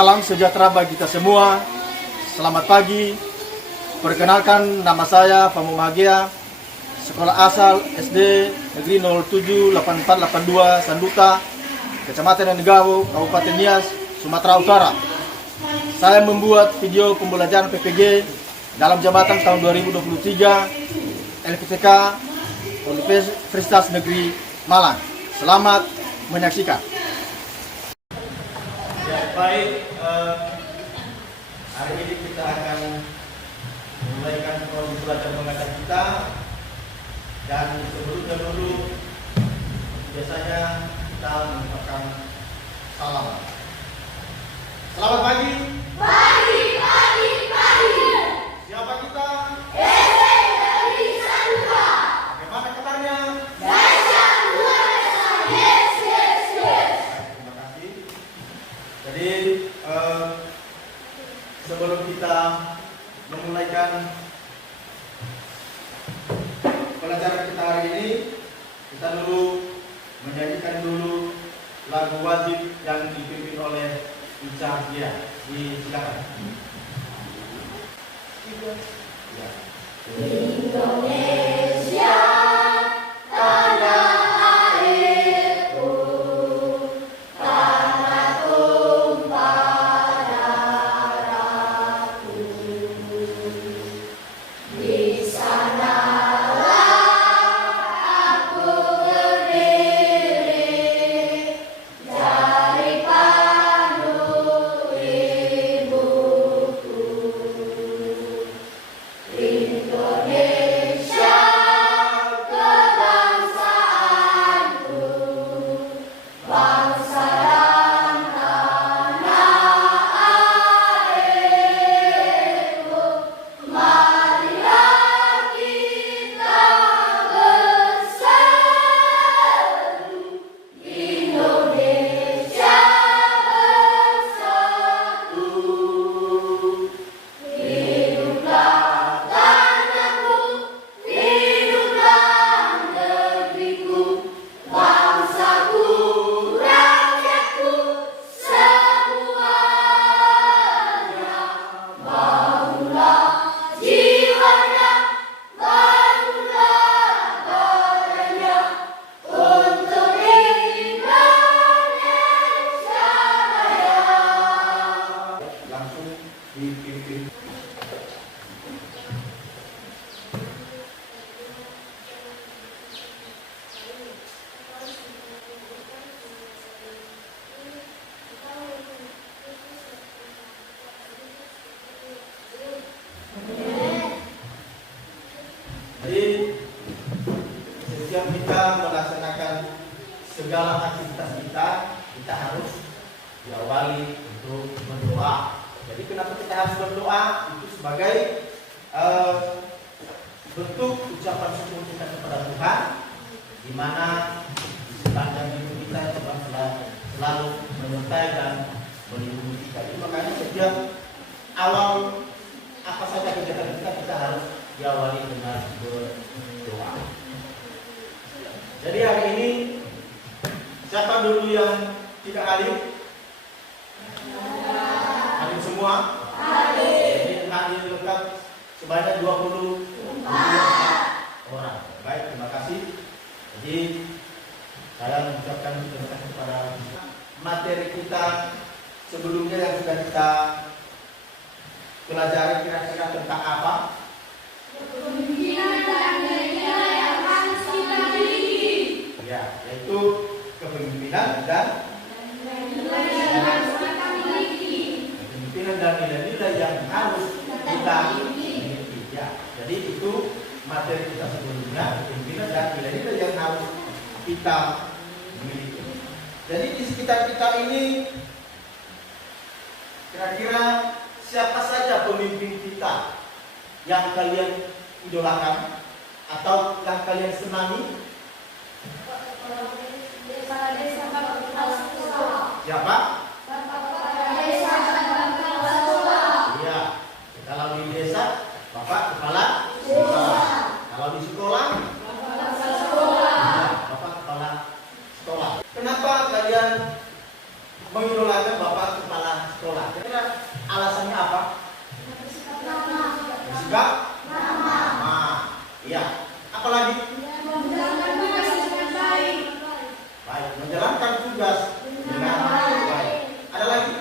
Salam sejahtera bagi kita semua. Selamat pagi. Perkenalkan, nama saya Pamo Magia, sekolah asal SD Negeri 078482 Sanduta, Kecamatan Negao, Kabupaten Nias, Sumatera Utara. Saya membuat video pembelajaran PPG dalam jabatan tahun 2023 LPTK Universitas Negeri Malang. Selamat menyaksikan. Baik, hari ini kita akan memulaikan proses belajar mengajar kita, dan sebelumnya dulu biasanya kita mengucapkan salam. Selamat pagi. Pagi. Siapa kita? SD Negeri Sanduta. Bagaimana kabarnya? Dahsyat luar biasa. Yes. Terima kasih. Jadi sebelum kita memulaikan pelajaran kita hari ini, kita dulu menyanyikan dulu lagu wajib yang dipimpin oleh Ica Dia. Silakan. Ya. Indonesia, tanah airku, tanah tumpah darahku. Di sanalah aku berdiri, jari pandu ibuku. Indonesia, kebangsaanku, bangsa dan tanah airku. Marilah kita bersatu, Indonesia bersatu. Hiduplah tanahku, hiduplah negeriku, bangsaku, rakyatku, semuanya. Bangunlah jiwanya, bangunlah badannya, untuk Indonesia Raya. Langsung dipimpin. Jadi setiap kita melaksanakan segala aktivitas kita harus diawali untuk berdoa. Jadi kenapa kita harus berdoa? Itu sebagai bentuk ucapan syukur kita kepada Tuhan, di mana di sepanjang hidup kita Tuhan selalu menyertai dan melindungi kita. Jadi makanya setiap awal apa saja kegiatan kita harus diawali dengan berdoa. Jadi hari ini siapa dulu yang tidak hadir? Hadir semua? Jadi hadir lengkap sebanyak 24 orang. Baik, terima kasih. Jadi saya mengucapkan terima kasih kepada materi kita sebelumnya yang sudah kita pelajari, kira-kira tentang apa? Kepemimpinan dan nilai-nilai yang harus kita miliki. Ya, yaitu kepemimpinan dan Nilai-nilai yang harus kita miliki. kepemimpinan dan nilai-nilai yang harus kita miliki. Ya, jadi itu materi kita sebelumnya, kepemimpinan dan nilai-nilai yang harus kita miliki. Jadi di sekitar kita ini kira-kira siapa saja pemimpin kita yang kalian idolakan atau yang kalian senangi? Kepala desa Bapak Kepala Sekolah. Siapa? Kepala desa Bapak Kepala Sekolah. Iya. Kalau di desa, Bapak kepala sekolah. Kalau di sekolah, Kepala Sekolah. iya, Bapak kepala sekolah. Kenapa kalian mengidolakan Bapak kepala sekolah? alasannya apa? Bersikap ramah. Iya. Apalagi? Baik, menjalankan tugas dengan baik. Ada lagi?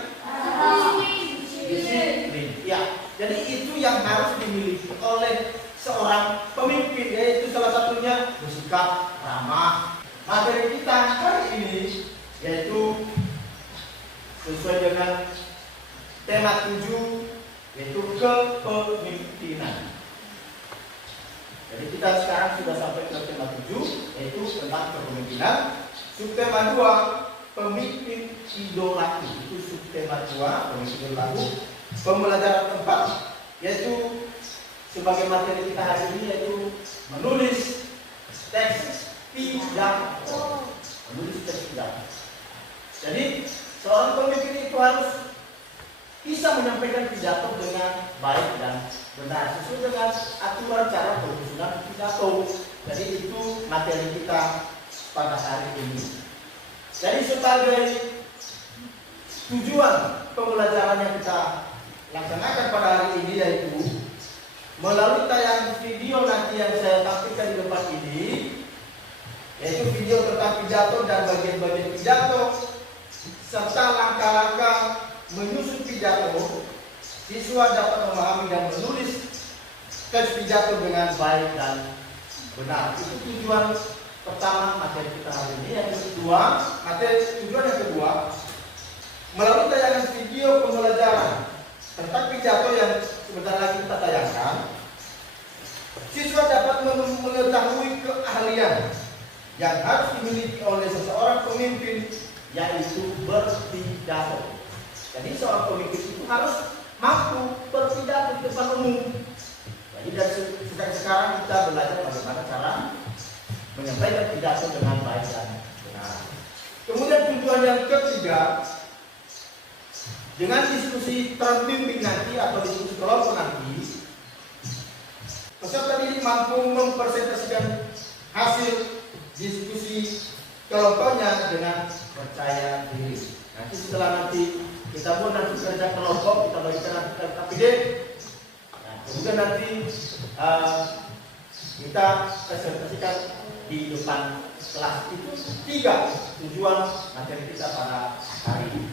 Disiplin. Ya, jadi itu yang harus dimiliki oleh seorang pemimpin, yaitu salah satunya bersikap ramah. Materi kita hari ini yaitu sesuai dengan tema 7, yaitu kepemimpinan. Jadi kita sekarang sudah sampai ke tema 7, yaitu tentang kepemimpinan. Subtema 2, pemimpin idolaku. Itu subtema 2, pemimpin idolaku. Pembelajaran 4, yaitu sebagai materi kita hari ini, yaitu menulis teks pidato. Menulis teks pidato. Jadi seorang pemimpin itu harus bisa menyampaikan pidato dengan baik dan benar sesuai dengan aturan cara penyusunan pidato. Jadi itu materi kita pada hari ini. Jadi sebagai tujuan pembelajaran yang kita laksanakan pada hari ini, yaitu melalui tayangan video nanti yang saya tampilkan di depan ini, yaitu video tentang pidato dan bagian-bagian pidato serta langkah-langkah menyusun pidato. Siswa dapat memahami dan menulis teks pidato dengan baik dan benar. Itu tujuan pertama materi kita hari ini. Yang kedua, tujuan yang kedua, melalui tayangan video pembelajaran tentang pidato yang sebentar lagi kita tayangkan, siswa dapat mengetahui keahlian yang harus dimiliki oleh seseorang pemimpin, yaitu berpidato. Jadi seorang pemimpin itu harus mampu berpidato di depan umum. Jadi dari sejak sekarang kita belajar bagaimana cara menyampaikan pidato dengan baik dan benar. Kemudian tujuan yang ketiga, dengan diskusi terbimbing nanti atau diskusi kelompok nanti, peserta didik mampu mempresentasikan hasil diskusi kelompoknya dengan percaya diri. Nanti setelah nanti kita pun nanti kerja kelompok, kita bagikan nanti ke KPD. Nah, kemudian nanti kita presentasikan di depan kelas. Itu 3 tujuan materi kita pada hari ini.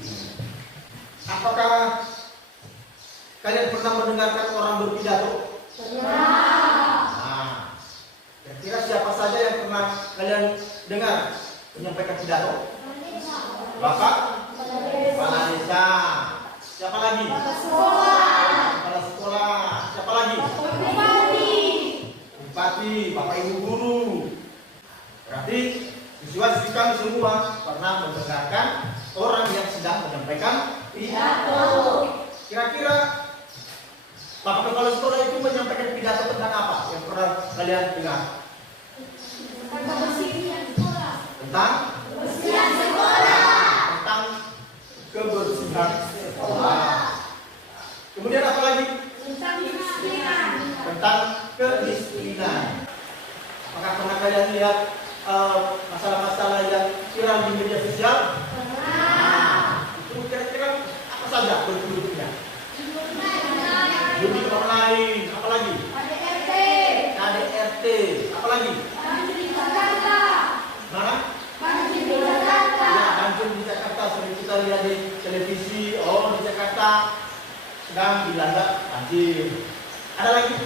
Apakah kalian pernah mendengarkan orang berpidato? Nah, kira-kira siapa saja yang pernah kalian dengar menyampaikan pidato? Bapak? Kepala desa. Siapa lagi? Kepala sekolah. Siapa lagi? Bupati. Bapak Ibu guru. Berarti siswa-siswi kami semua pernah mendengarkan orang yang sedang menyampaikan pidato. Kira-kira Bapak Kepala sekolah itu menyampaikan pidato tentang apa? Yang pernah kalian dengar? Tentang kebersihan sekolah. Tentang kebersihan sekolah. Kemudian apa lagi? Tentang kemiskinan. Apakah pernah kalian lihat masalah-masalah yang viral di media sosial? Itu kira-kira apa saja bentuk-bentuknya? Judi online. Apa lagi? KDRT. Apa lagi? Mana? Banjir di Jakarta, sering kita lihat di televisi. Oh, di Jakarta sedang dilanda banjir. Ada lagi?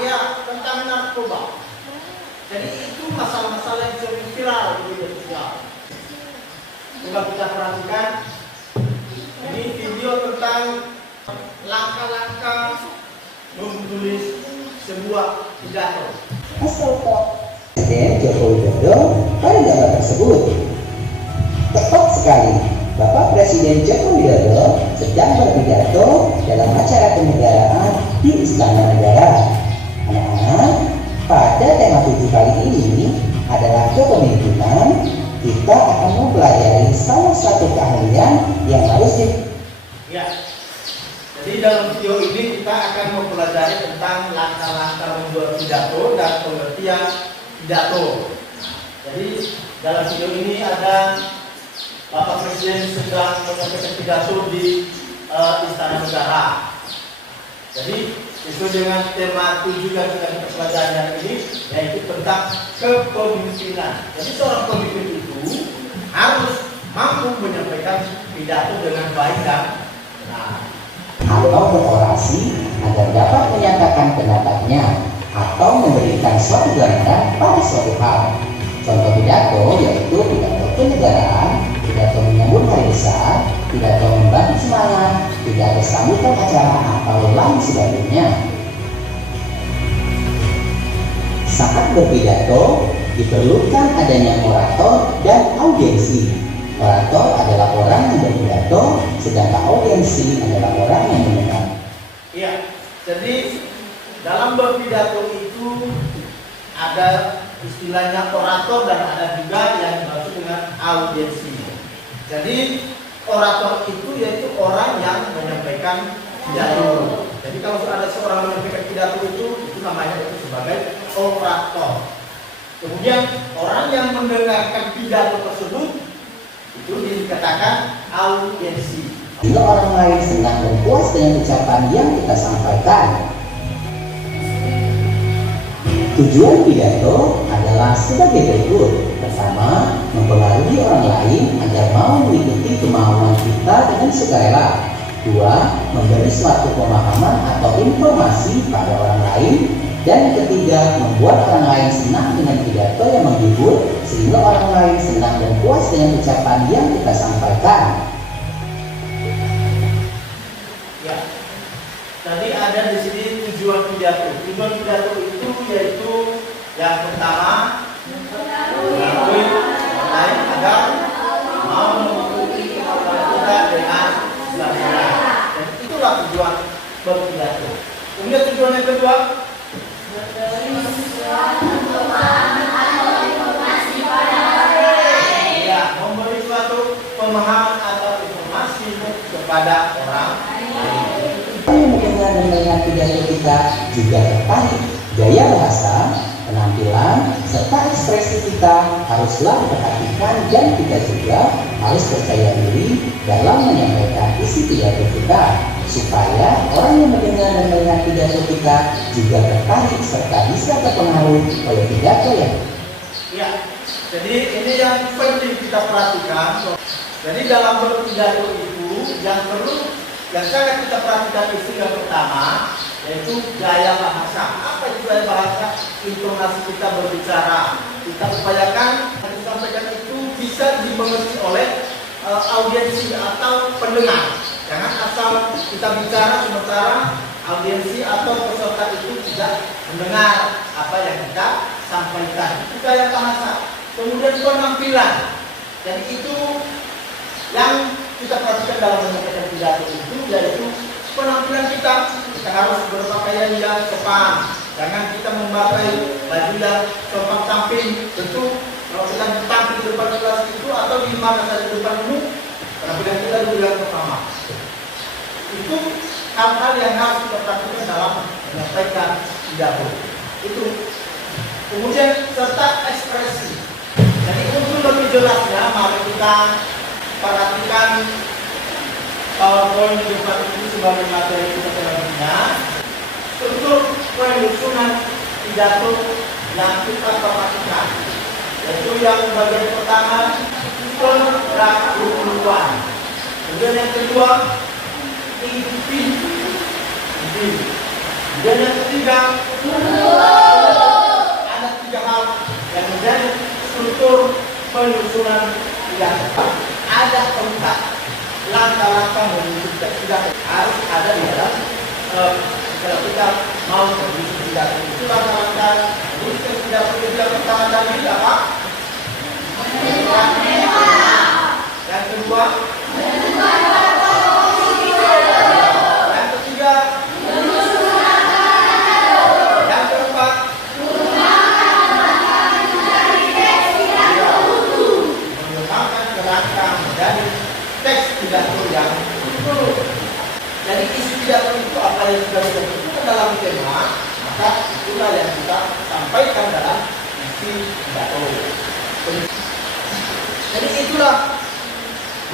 Iya, tentang narkoba. Jadi itu masalah-masalah yang sering viral di media sosial. Coba kita perhatikan. Ini video tentang langkah-langkah menulis sebuah pidato. Presiden Joko Widodo pada gambar tersebut. Tepat sekali, Bapak Presiden Joko Widodo sedang berpidato dalam acara kenegaraan di Istana Negara. Anak-anak, pada tema 7 kali ini adalah kepemimpinan. Kita akan mempelajari salah satu keahlian yang harus Ya. Jadi dalam video ini kita akan mempelajari tentang langkah-langkah membuat pidato dan pengertian pidato. Jadi dalam video ini ada Bapak Presiden sedang menyampaikan pidato di Istana Negara. Jadi sesuai dengan tema 7 yang kita pelajari hari ini, yaitu tentang kepemimpinan. Jadi seorang pemimpin itu harus mampu menyampaikan pidato dengan baik dan benar, atau berorasi agar dapat menyatakan pendapatnya atau memberikan suatu gambaran pada suatu hal. Contoh pidato yaitu pidato kenegaraan, pidato menyambut hari besar, pidato membagi semangat, pidato sambutan acara, atau lain sebagainya. Saat berpidato, diperlukan adanya orator dan audiensi. Orator adalah orang yang berpidato, sedangkan audiensi adalah orang yang mendengar. Iya, jadi dalam berpidato itu ada istilahnya orator dan ada juga yang dimaksud dengan audiensi. Jadi orator itu yaitu orang yang menyampaikan pidato. Jadi kalau ada seorang menyampaikan pidato itu namanya itu sebagai orator. Kemudian orang yang mendengarkan pidato tersebut itu dikatakan audiensi. Jika orang lain senang dan puas dengan ucapan yang kita sampaikan. Tujuan pidato adalah sebagai berikut. Pertama, mempengaruhi orang lain agar mau mengikuti kemauan kita dengan sukarela. Dua, memberi suatu pemahaman atau informasi pada orang lain. Dan ketiga, membuat orang lain senang dengan pidato yang menghibur sehingga orang lain senang dan puas dengan ucapan yang kita sampaikan. Ya, tadi ada di sini tujuan pidato. Tujuan pidato itu yaitu yang pertama, mengakui orang lain agar mau mengikuti kemauan kita dengan sukarela. Dan itulah tujuan berpidato. Kemudian tujuan yang kedua, memberi suatu pemahaman atau informasi kepada orang lain. Yang mendengar dan melihat pidato kita juga tertarik. Gaya bahasa, penampilan, serta ekspresi kita haruslah diperhatikan dan kita juga harus percaya diri dalam menyampaikan isi pidato kita supaya orang yang mendengar dan melihat pidato kita juga tertarik serta bisa terpengaruh oleh pidato yang. Ya, jadi ini yang penting kita perhatikan. Jadi dalam berpidato itu yang sangat kita perhatikan itu yang pertama yaitu gaya bahasa. Apa itu gaya bahasa? Intonasi kita berbicara. Kita upayakan yang disampaikan itu bisa dimengerti oleh audiensi atau pendengar. Jangan asal kita bicara sementara audiensi atau peserta itu tidak mendengar apa yang kita sampaikan. Itu gaya bahasa. Kemudian penampilan. Jadi itu yang kita perhatikan dalam menyampaikan pidato itu yaitu penampilan kita. Kita harus berpakaian yang sopan. Jangan kita memakai baju yang sopan samping. Tentu kalau kita tampil di depan kelas itu atau di mana saja di depan umum, penampilan kita dulu yang pertama. Itu hal-hal yang harus kita perhatikan dalam menyampaikan pidato. Itu. Kemudian serta ekspresi. Jadi untuk lebih jelasnya, mari kita perhatikan PowerPoint di depan ini sebagai materi kita selanjutnya. Struktur penyusunan pidato yang kita perhatikan, yaitu yang bagian pertama pendahuluan, kemudian yang kedua inti, kemudian yang ketiga ada 3 hal yang menjadi struktur penyusunan pidato. Ada 4 langkah-langkah menuju pidato harus ada di dalam kalau kita mau menuju pidato. Itu langkah-langkah menuju pidato yang pertama tadi apa? Yang kedua, yang ketiga, yang keempat, mengembangkan kerangka menjadi teks pidato yang utuh. Jadi isi pidato itu apa yang sudah disebutkan dalam tema, maka itulah yang kita sampaikan dalam isi pidato. Jadi itulah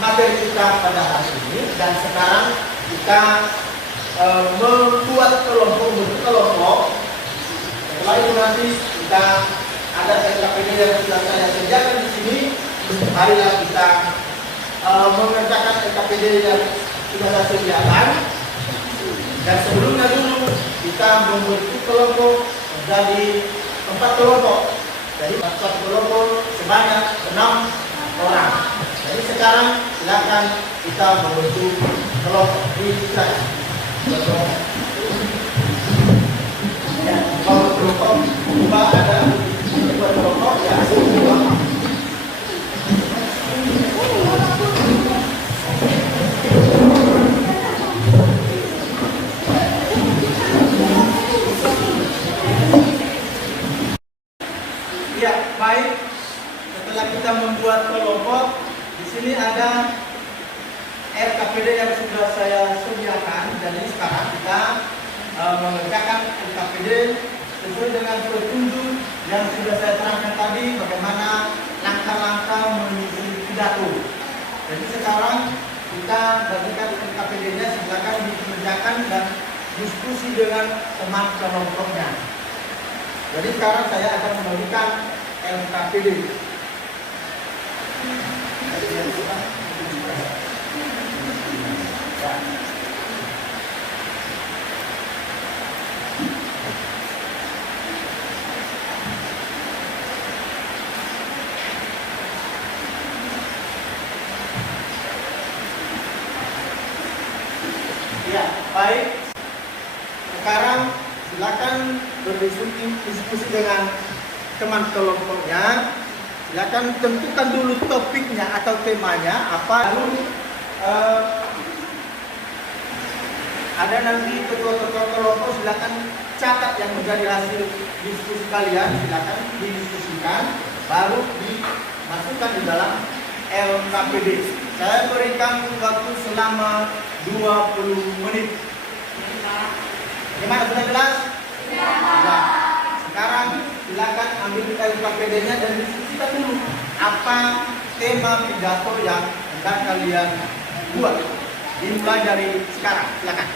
materi kita pada hari ini, dan sekarang kita membuat kelompok. Setelah itu nanti kita ada LKPD yang sudah saya sediakan di sini. Marilah kita mengerjakan LKPD yang sudah saya sediakan. Dan sebelumnya dulu kita membentuk kelompok menjadi 4 kelompok. Jadi 4 kelompok sebanyak 6 orang. Jadi sekarang silakan kita membentuk kelompok di kita. Ya, kalau kelompok coba ada 2 kelompok ya. Ya, baik. Setelah kita membuat kelompok, di sini ada LKPD yang sudah saya sediakan. Jadi sekarang kita mengerjakan LKPD sesuai dengan petunjuk yang sudah saya terangkan tadi, bagaimana langkah-langkah menuju pidato. Jadi sekarang kita bagikan LKPD-nya, silakan dikerjakan dan diskusi dengan teman kelompoknya. Jadi sekarang saya akan memberikan LKPD. Ya, baik. Sekarang silakan berdiskusi dengan teman kelompoknya. Silakan tentukan dulu topiknya atau temanya apa. Lalu ada nanti ketua-ketua kelompok, silakan catat yang menjadi hasil diskusi kalian. Silakan didiskusikan, baru dimasukkan di dalam LKPD. Saya berikan waktu selama 20 menit. Gimana, sudah jelas? Ya. Sekarang silakan ambil LKPD-nya dan diskusikan dulu apa tema pidato yang hendak kalian buat. Dimulai dari sekarang, silakan.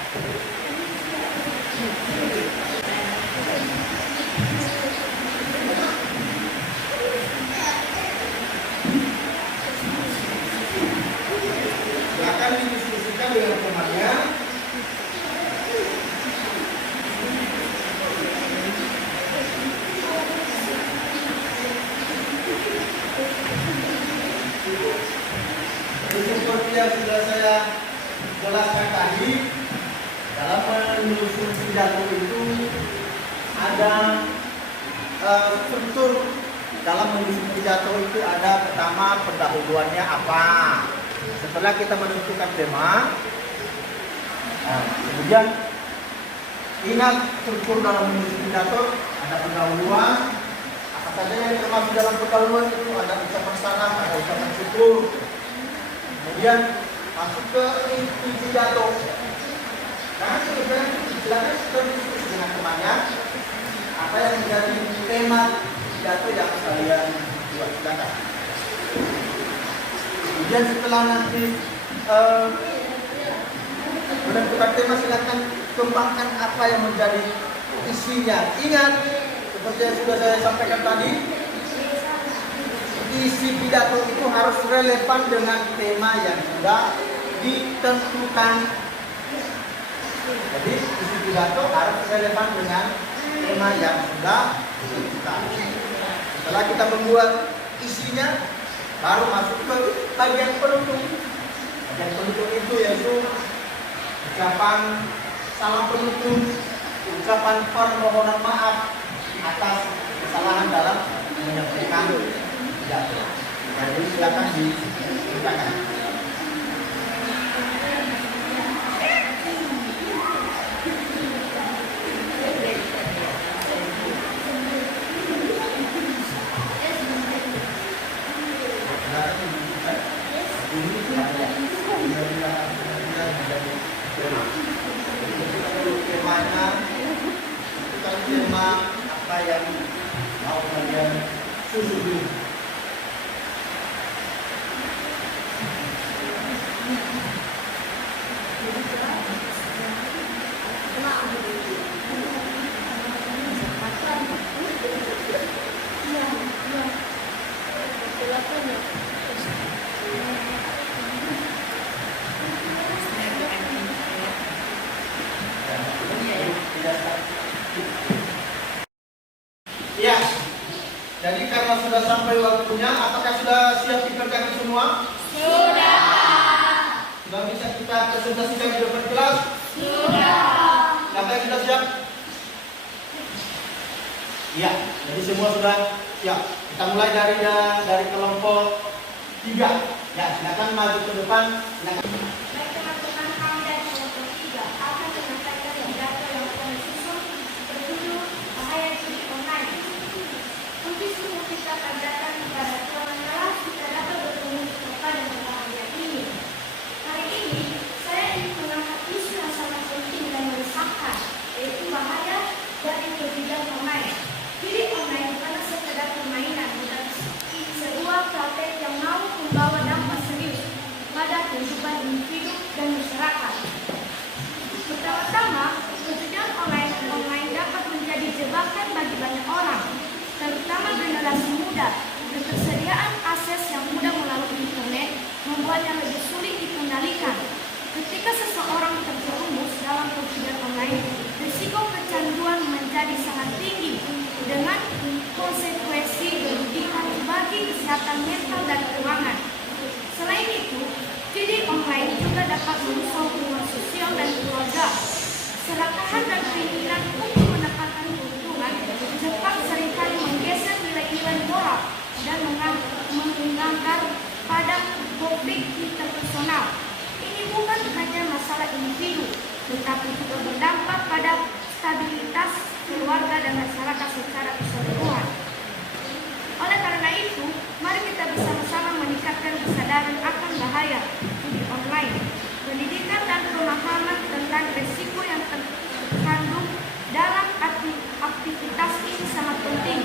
Silakan didiskusikan dengan temannya. Seperti yang sudah saya jelaskan tadi, dalam menyusun pidato itu ada struktur. Dalam menyusun pidato itu ada pertama pendahuluannya apa. Setelah kita menentukan tema, kemudian ingat struktur dalam menyusun pidato, ada pendahuluan. Apa saja yang termasuk dalam pendahuluan itu, ada ucapan salam, ada ucapan syukur. Kemudian masuk ke inti pidato. Nah, kemudian silakan berdiskusi dengan temannya apa yang menjadi tema pidato yang kalian buat. Silakan. Kemudian setelah nanti menentukan tema, silakan kembangkan apa yang menjadi isinya. Ingat, seperti yang sudah saya sampaikan tadi, isi pidato itu harus relevan dengan tema yang sudah ditentukan. Jadi isi pidato harus relevan dengan tema yang sudah ditentukan. Setelah kita membuat isinya, baru masuk ke bagian penutup. Bagian penutup itu yaitu ucapan salam penutup, ucapan permohonan maaf atas kesalahan dalam menyampaikan pidato. Jadi silakan diceritakan. Temanya, bukan tema apa yang mau kalian susun. Ya, jadi karena sudah sampai waktunya, apakah sudah siap dikerjakan semua? Sudah. Sudah bisa kita presentasikan di depan kelas? Sudah. Siapa yang sudah siap? Iya, jadi semua sudah siap. Kita mulai dari kelompok 3. Ya, silakan maju ke depan. Silakan. Baik teman-teman, kami dari kelompok 3 akan menyampaikan pidato yang akan disusun berjudul Bahaya Judi Online. Untuk semua kita kerjakan kepada Tuhan Allah, kita dapat bertemu kepada bahagia ini. Hari ini, saya ingin mengangkat isu yang sangat penting dan meresahkan, yaitu bahaya dari perjudian online. Judi online bukanlah sekedar permainan, tetapi sebuah praktek yang mau membawa dampak serius pada kehidupan individu dan masyarakat. Pertama-tama, perjudian online dapat menjadi jebakan bagi banyak orang, terutama generasi muda. Ketersediaan akses yang mudah melalui internet membuatnya lebih sulit dikendalikan. Ketika seseorang terjerumus dalam perjudian online, risiko kecanduan menjadi sangat tinggi dengan konsekuensi merugikan bagi kesehatan mental dan keuangan. Selain itu, judi online juga dapat merusak hubungan sosial dan keluarga. Serakahan dan keinginan untuk mendapatkan keuntungan cepat seringkali menggeser nilai-nilai moral dan mengangkat pada konflik interpersonal. Ini bukan hanya masalah individu, tetapi juga berdampak pada stabilitas keluarga dan masyarakat secara keseluruhan. Oleh karena itu, mari kita bersama-sama meningkatkan kesadaran akan bahaya judi online. Pendidikan dan pemahaman tentang risiko yang terkandung dalam aktivitas ini sangat penting.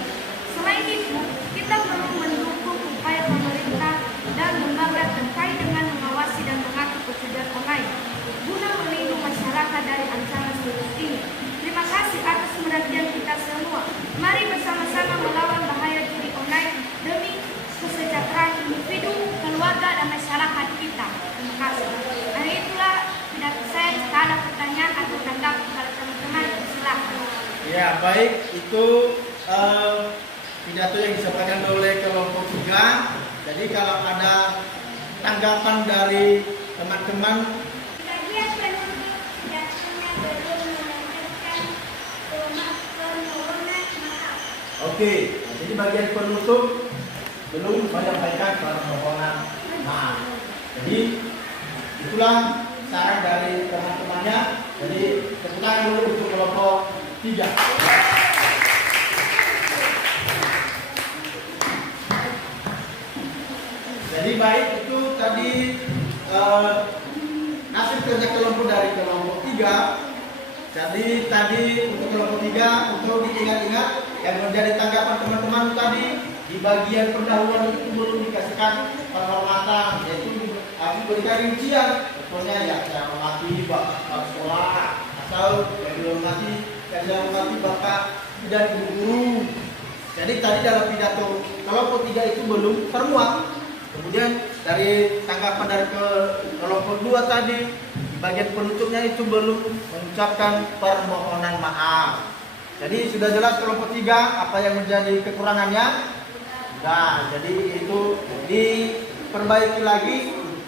Selain itu, kita perlu mendukung upaya pemerintah dan lembaga terkait dengan mengawasi dan mengatur perjudian online guna melindungi masyarakat dari ancaman seperti ini. Terima kasih atas perhatian kita semua. Mari bersama-sama melawan bahaya judi online demi kesejahteraan individu, keluarga, dan masyarakat kita. Terima kasih. Hari itulah pidato saya. Jika ada pertanyaan atau tanggapan kepada teman-teman, silakan. Ya, baik. Itu pidato yang disampaikan oleh kelompok 3. Jadi kalau ada tanggapan dari teman-teman, Bagian penutup pidatonya belum menyampaikan permohonan maaf. oke. Jadi bagian penutup belum menyampaikan permohonan maaf. Jadi itulah saran dari teman-temannya. Jadi tepuk tangan dulu untuk kelompok 3. Jadi baik, itu tadi hasil kerja kelompok dari kelompok 3. Jadi tadi untuk kelompok 3, untuk diingat-ingat yang menjadi tanggapan teman-teman tadi di bagian pendahuluan itu belum dikasihkan penghormatan, yaitu harus diberikan rincian. Contohnya ya, saya menghormati bapak sekolah, atau yang belum menghormati, yang saya menghormati bapak dan guru. Jadi tadi dalam pidato kelompok 3 itu belum termuat. Kemudian dari tanggapan dari kelompok 2 tadi, di bagian penutupnya itu belum mengucapkan permohonan maaf. Jadi sudah jelas kelompok 3 apa yang menjadi kekurangannya. Nah, jadi itu diperbaiki lagi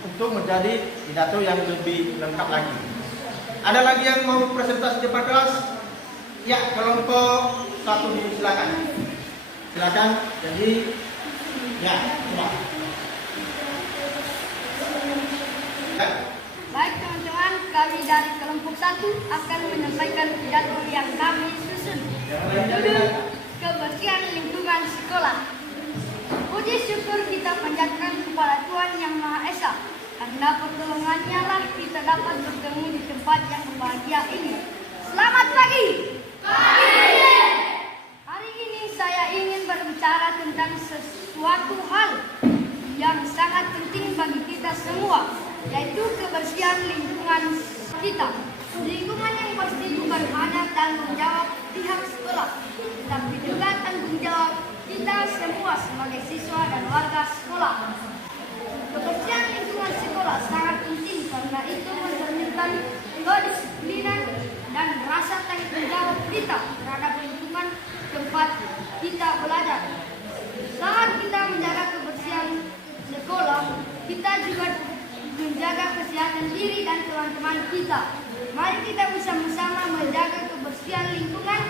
untuk menjadi pidato yang lebih lengkap lagi. Ada lagi yang mau presentasi di depan kelas? Ya, kelompok 1 silakan. Silakan. Jadi ya, sudah. Baik teman-teman, kami dari kelompok 1 akan menyampaikan pidato yang kami susun. Judul Kebersihan Lingkungan Sekolah. Puji syukur kita panjatkan kepada Tuhan Yang Maha Esa, karena pertolongannya lah kita dapat bertemu di tempat yang berbahagia ini. Selamat pagi. Hari ini saya ingin berbicara tentang sesuatu hal yang sangat penting bagi kita semua, yaitu kebersihan lingkungan kita. Lingkungan yang bersih bukan hanya tanggung jawab pihak sekolah, tapi juga tanggung jawab kita semua sebagai siswa dan warga sekolah. Kebersihan lingkungan sekolah sangat penting karena itu mencerminkan kedisiplinan dan rasa tanggung jawab kita terhadap lingkungan tempat kita belajar. Saat kita menjaga kebersihan sekolah, kita juga menjaga kesehatan diri dan teman-teman kita. Mari kita bersama-sama menjaga kebersihan lingkungan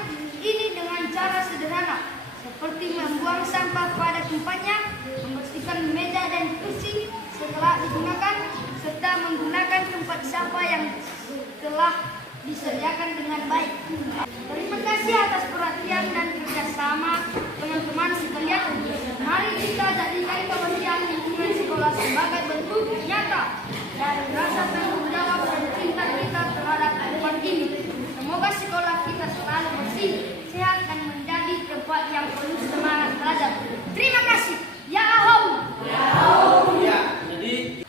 ini dengan cara sederhana, seperti membuang sampah pada tempatnya, membersihkan meja dan kursi setelah digunakan, serta menggunakan tempat sampah yang telah disediakan dengan baik. Terima kasih atas perhatian dan kerjasama teman-teman sekalian. Mari kita jadikan kebersihan lingkungan sekolah sebagai bentuk nyata dari rasa tanggung jawab dan cinta kita terhadap lingkungan ini. Semoga sekolah kita selalu bersih, sehat, dan menjadi tempat yang penuh semangat belajar. Terima kasih. Ya Ahau. Ya, jadi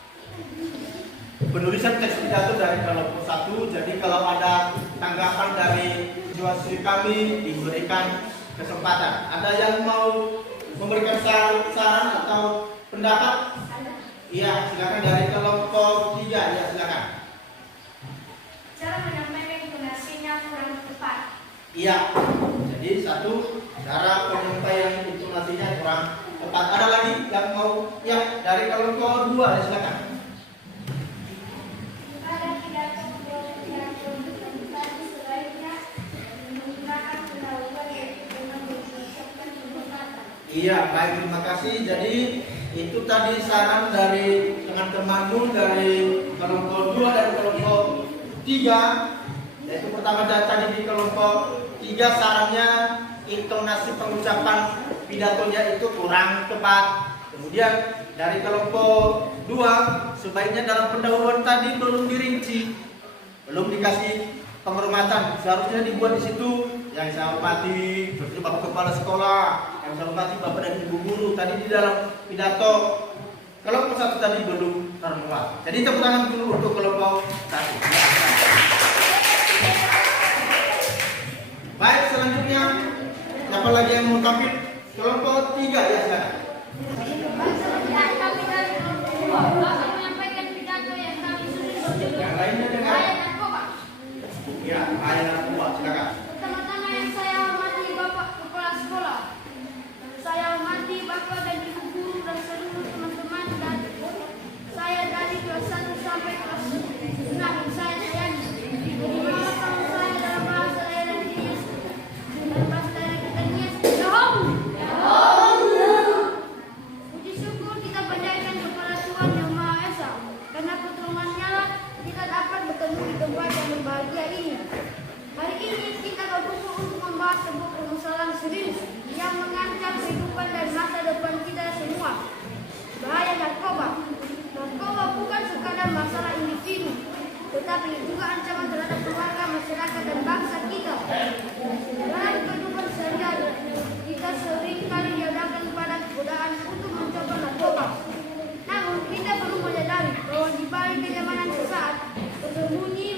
penulisan teks pidato dari kelompok 1. Jadi kalau ada tanggapan dari siswa kami diberikan kesempatan. Ada yang mau memberikan saran atau pendapat? Iya, silakan dari kelompok 3. Ya, silakan. Cara menyampaikan intonasinya kurang tepat. Iya. Jadi satu, cara penyampaian intonasinya kurang tepat. Ada lagi yang mau? Ya, dari kelompok 2. Ya, silakan. Pada pidato yang tadi sebaiknya menggunakan pendahuluan yaitu dengan mengucapkan penghormatan. Iya, baik, terima kasih. Jadi itu tadi saran dari teman-temanmu dari kelompok 2 dan kelompok 3. Yaitu pertama tadi di kelompok 3 sarannya intonasi pengucapan pidatonya itu kurang tepat. Kemudian dari kelompok 2 sebaiknya dalam pendahuluan tadi belum dirinci, belum dikasih penghormatan. Seharusnya dibuat di situ yang saya hormati Bapak Kepala Sekolah, yang saya hormati Bapak dan Ibu Guru. Tadi di dalam pidato kelompok 1 tadi belum termuat. Jadi tepuk tangan dulu untuk kelompok 1. Baik, selanjutnya siapa lagi yang mau tampil? Kelompok 3 ya, silakan. Bapak menyampaikan pidato yang kami susun. Yang lainnya dengan Saya narkoba. ya, ayat narkoba, silakan. Pertama-tama yang saya hormati Bapak Kepala Sekolah. Saya hormati Bapak dan Ibu Guru dan seluruh teman-teman dan saya dari kelas 1 sampai kelas 6 yang saya sayangi. Perkenalkan saya dalam bahasa daerah Nias. Dalam bahasa daerah kita Nias. Puji syukur kita panjatkan kepada Tuhan Yang Maha Esa. Karena pertolongannya lah kita dapat bertemu di tempat yang berbahagia ini. Hari ini kita berkumpul untuk membahas sebuah permasalahan serius yang mengancam kehidupan dan masa depan kita semua. Bahaya narkoba. Narkoba bukan sekadar masalah individu, tetapi juga ancaman terhadap keluarga, masyarakat, dan bangsa kita. Dalam kehidupan sehari-hari, kita sering kali dihadapkan pada godaan untuk mencoba narkoba. Namun, kita perlu menyadari bahwa di balik kenyamanan sesaat, tersembunyi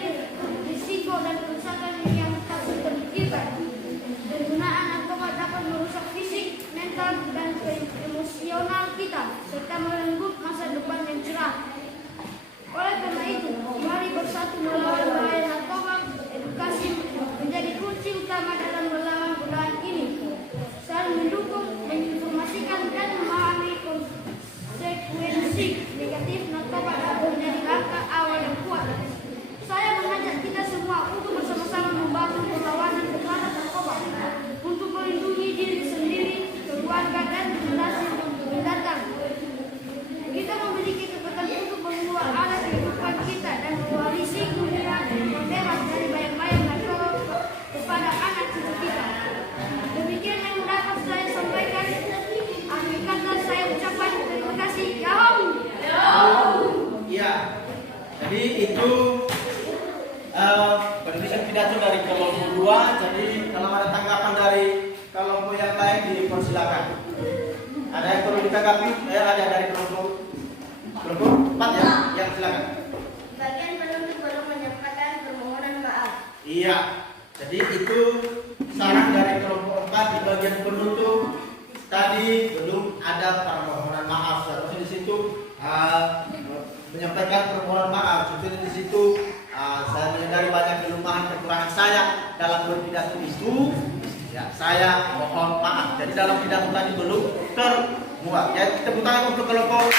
risiko dan kerusakan yang tak terpikirkan. Penggunaan narkoba dapat merusak fisik, mental, dan emosional kita, serta merenggut masa depan yang cerah. Oleh karena itu, mari bersatu melawan bahaya narkoba. Edukasi menjadi kunci utama dalam melawan godaan ini. Saling mendukung, menginformasikan, dan memahami konsekuensi negatif narkoba dapat menjadi langkah awal yang kuat. Saya mengajak kita semua untuk bersama-sama membangun perlawanan terhadap narkoba, untuk melindungi diri sendiri, keluarga, dan generasi mendatang. Kita memiliki kesempatan untuk membuat arah kehidupan kita dan mewarisi dunia yang bebas dari bayang-bayang narkoba kepada anak cucu kita. Demikian yang dapat saya sampaikan. Akhir kata saya ucapkan terima kasih. Yahoo! Iya. Jadi itu penulisan pidato dari kelompok 2. Jadi kalau ada tanggapan dari kelompok yang lain dipersilakan. Ada yang perlu ditanggapi? Ada dari kelompok 4 ya? Yang silakan. Bagian penuntut perlu menyampaikan Iya. Jadi itu saran dari kelompok 4 di bagian penutup. Tadi belum ada permohonan maaf. Seharusnya di situ menyampaikan permohonan maaf. Seharusnya di situ saya menyadari banyak kelemahan kekurangan saya dalam berpidato itu. Ya, saya mohon maaf. Jadi dalam pidato tadi belum termuat. Ya, kita tepuk tangan untuk kelompok.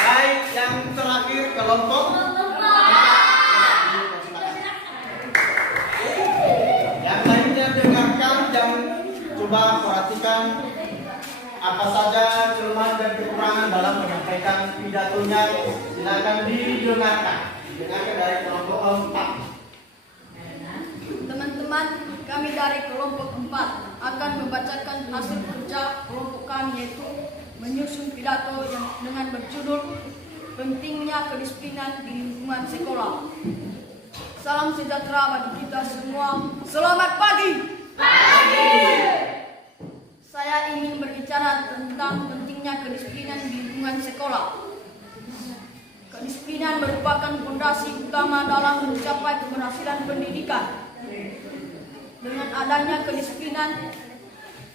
Baik, yang terakhir kelompok. Yang lainnya dengarkan dan coba perhatikan apa saja kelemahan dan kekurangan dalam menyampaikan pidatonya. Silakan didengarkan. Didengarkan dari kelompok 4. Teman-teman, kami dari kelompok 4 akan membacakan hasil kerja kelompok kami, yaitu menyusun pidato yang dengan berjudul Pentingnya Kedisiplinan di Lingkungan Sekolah. Salam sejahtera bagi kita semua. Selamat pagi. Pagi. Saya ingin berbicara tentang pentingnya kedisiplinan di lingkungan sekolah. Kedisiplinan merupakan fondasi utama dalam mencapai keberhasilan pendidikan. Dengan adanya kedisiplinan,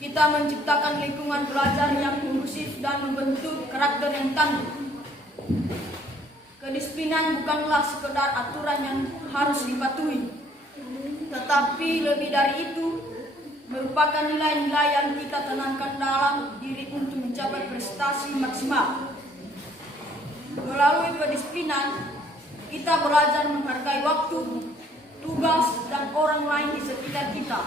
kita menciptakan lingkungan belajar yang kondusif dan membentuk karakter yang tangguh. Kedisiplinan bukanlah sekedar aturan yang harus dipatuhi, tetapi lebih dari itu, merupakan nilai-nilai yang kita tanamkan dalam diri untuk mencapai prestasi maksimal. Melalui kedisiplinan, kita belajar menghargai waktu, tugas, dan orang lain di sekitar kita.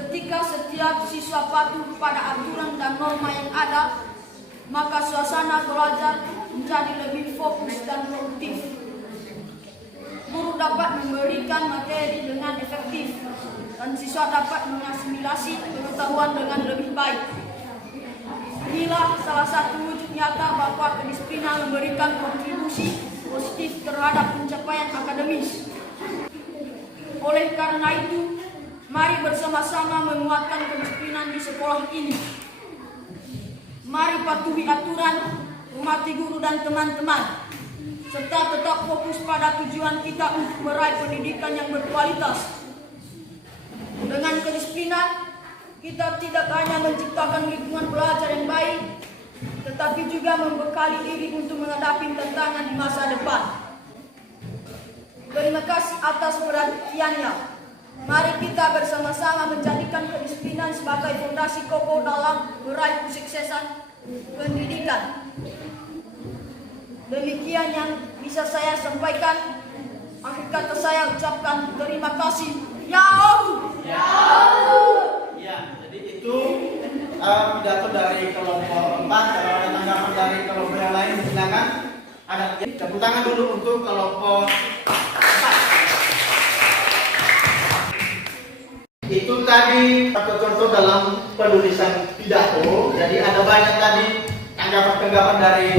Ketika setiap siswa patuh pada aturan dan norma yang ada, maka suasana belajar menjadi lebih fokus dan produktif. Guru dapat memberikan materi dengan efektif, dan siswa dapat mengasimilasi pengetahuan dengan lebih baik. Inilah salah satu wujud nyata bahwa kedisiplinan memberikan kontribusi positif terhadap pencapaian akademis. Oleh karena itu, mari bersama-sama menguatkan kedisiplinan di sekolah ini. Mari patuhi aturan, hormati guru dan teman-teman, serta tetap fokus pada tujuan kita untuk meraih pendidikan yang berkualitas. Dengan kedisiplinan, kita tidak hanya menciptakan lingkungan belajar yang baik, tetapi juga membekali diri untuk menghadapi tantangan di masa depan. Terima kasih atas perhatiannya. Mari kita bersama-sama menjadikan kedisiplinan sebagai fondasi kokoh dalam meraih kesuksesan pendidikan. Demikian yang bisa saya sampaikan. Akhir kata saya ucapkan terima kasih. Ya Allah. Ya Allah. Ya, jadi itu pidato dari kelompok 4. Kalau ada tanggapan dari kelompok yang lain, silakan. Ada tepuk tangan dulu untuk kelompok 4. Itu tadi contoh-contoh dalam penulisan pidato. Jadi ada banyak tadi tanggapan-tanggapan dari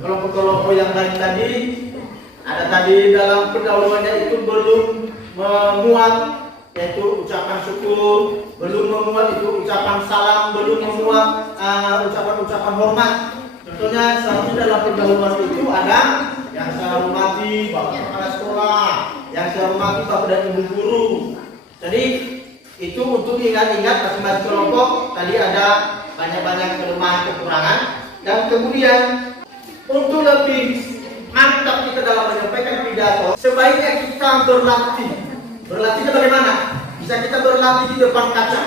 kelompok-kelompok yang lain tadi. Ada tadi dalam pendahuluannya itu belum memuat, yaitu ucapan syukur, belum memuat itu ucapan salam, belum memuat ucapan-ucapan hormat. Contohnya seharusnya dalam pendahuluan itu ada yang saya hormati Bapak Kepala Sekolah, yang saya hormati Bapak dan Ibu Guru. Jadi itu untuk ingat-ingat masing-masing kelompok tadi ada banyak-banyak kelemahan kekurangan. Dan kemudian untuk lebih mantap kita dalam menyampaikan pidato, sebaiknya kita berlatih. Berlatih itu bagaimana? Bisa kita berlatih di depan kaca.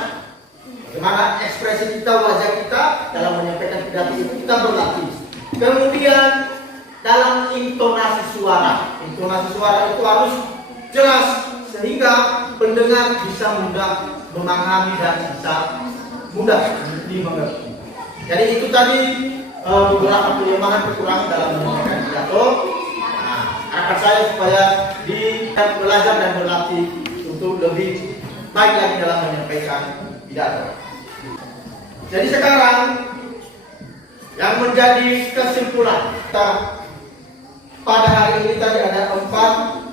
Bagaimana ekspresi kita, wajah kita dalam menyampaikan pidato itu kita berlatih. Kemudian dalam intonasi suara. Intonasi suara itu harus jelas sehingga pendengar bisa mudah memahami dan bisa mudah dimengerti. Jadi itu tadi beberapa kelemahan kekurangan dalam menyampaikan pidato. Harapan saya supaya belajar dan berlatih untuk lebih baik lagi dalam menyampaikan pidato. Jadi sekarang yang menjadi kesimpulan kita pada hari ini tadi ada 4.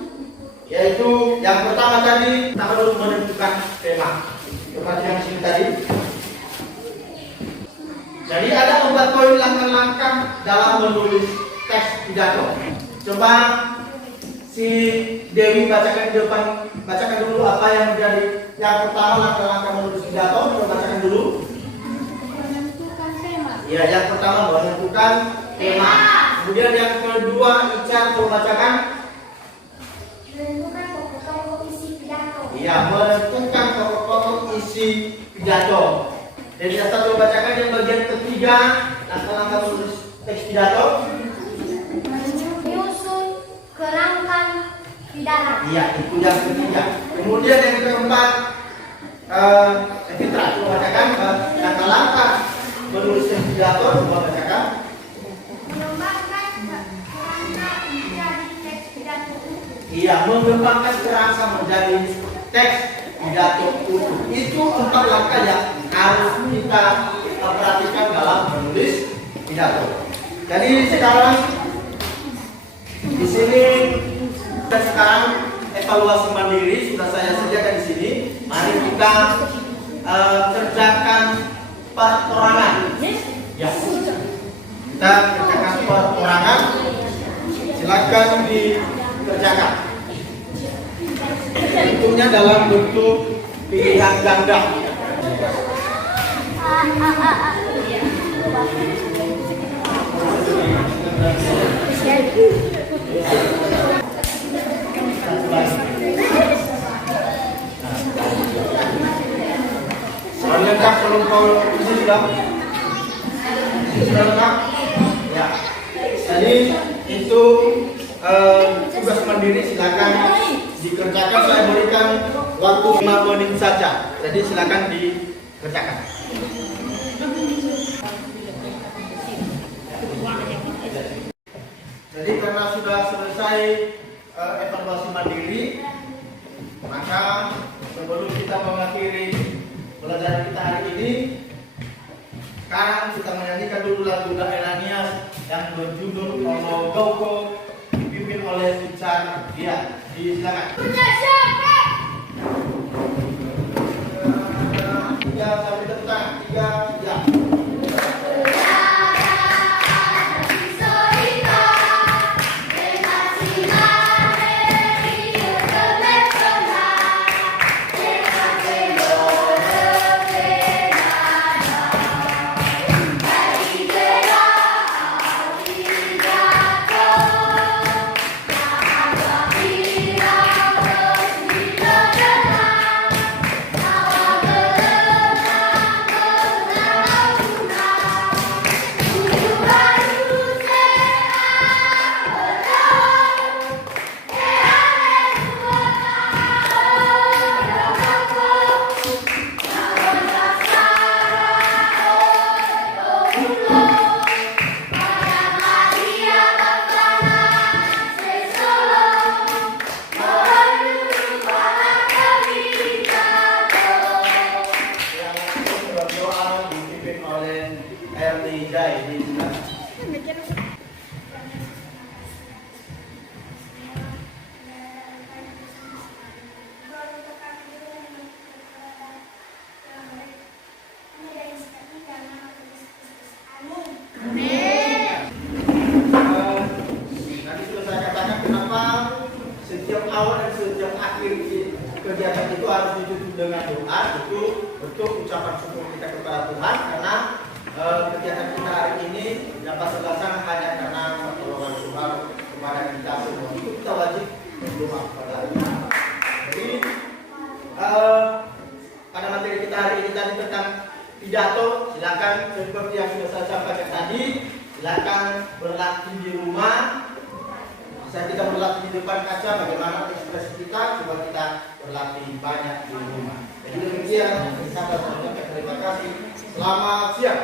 Yaitu yang pertama tadi kita harus menentukan tema. Perhatikan sini tadi. Jadi ada 4 poin langkah-langkah dalam menulis teks pidato. Coba si Dewi bacakan di depan, bacakan dulu apa yang menjadi yang pertama langkah-langkah menulis pidato. Coba bacakan dulu. Menentukan tema. Ya, yang pertama menentukan tema. Kemudian yang kedua, Ica coba bacakan. Menentukan pokok-pokok isi pidato. Iya, menentukan pokok-pokok isi pidato. Dan yang coba bacakan yang bagian ketiga, langkah-langkah menulis teks pidato. Menyusun kerangka pidato. Iya, itu yang ketiga. Kemudian yang keempat, Fitra coba bacakan langkah-langkah menulis teks pidato. Coba bacakan. Mengembangkan kerangka menjadi teks pidato utuh. Iya, mengembangkan kerangka menjadi teks pidato utuh. Itu 4 langkah yang harus kita perhatikan dalam menulis pidato. Jadi sekarang di sini dan sekarang evaluasi mandiri sudah saya sediakan di sini. Mari kita kerjakan perorangan. Ya, kita kerjakan perorangan. Silakan dikerjakan. Bentuknya dalam bentuk pilihan ganda. Lengkap belum kau isi sudah? Sudah lengkap? Ya. Jadi itu tugas mandiri silakan dikerjakan. Saya berikan waktu 5 menit saja. Jadi silakan dikerjakan. Jadi karena sudah selesai evaluasi mandiri, maka sebelum kita mengakhiri pelajaran kita hari ini, sekarang kita menyanyikan dulu lagu Daerahnias yang berjudul Ono Gauko, dipimpin oleh Ican Dia. Silakan. Tiga sampai tentang tiga. Kegiatan itu harus ditutup dengan doa, itu untuk ucapan syukur kita kepada Tuhan karena kegiatan kita hari ini dapat terlaksana hanya karena pertolongan Tuhan kepada kita semua. Itu kita wajib berdoa kepada Tuhan. Jadi pada materi kita hari ini tadi tentang pidato, silakan seperti yang sudah saya sampaikan tadi, silakan berlatih di rumah. Bisa kita berlatih di depan kaca bagaimana ekspresi kita, coba kita berlatih banyak di rumah. Jadi demikian, saya terima kasih. Selamat siang.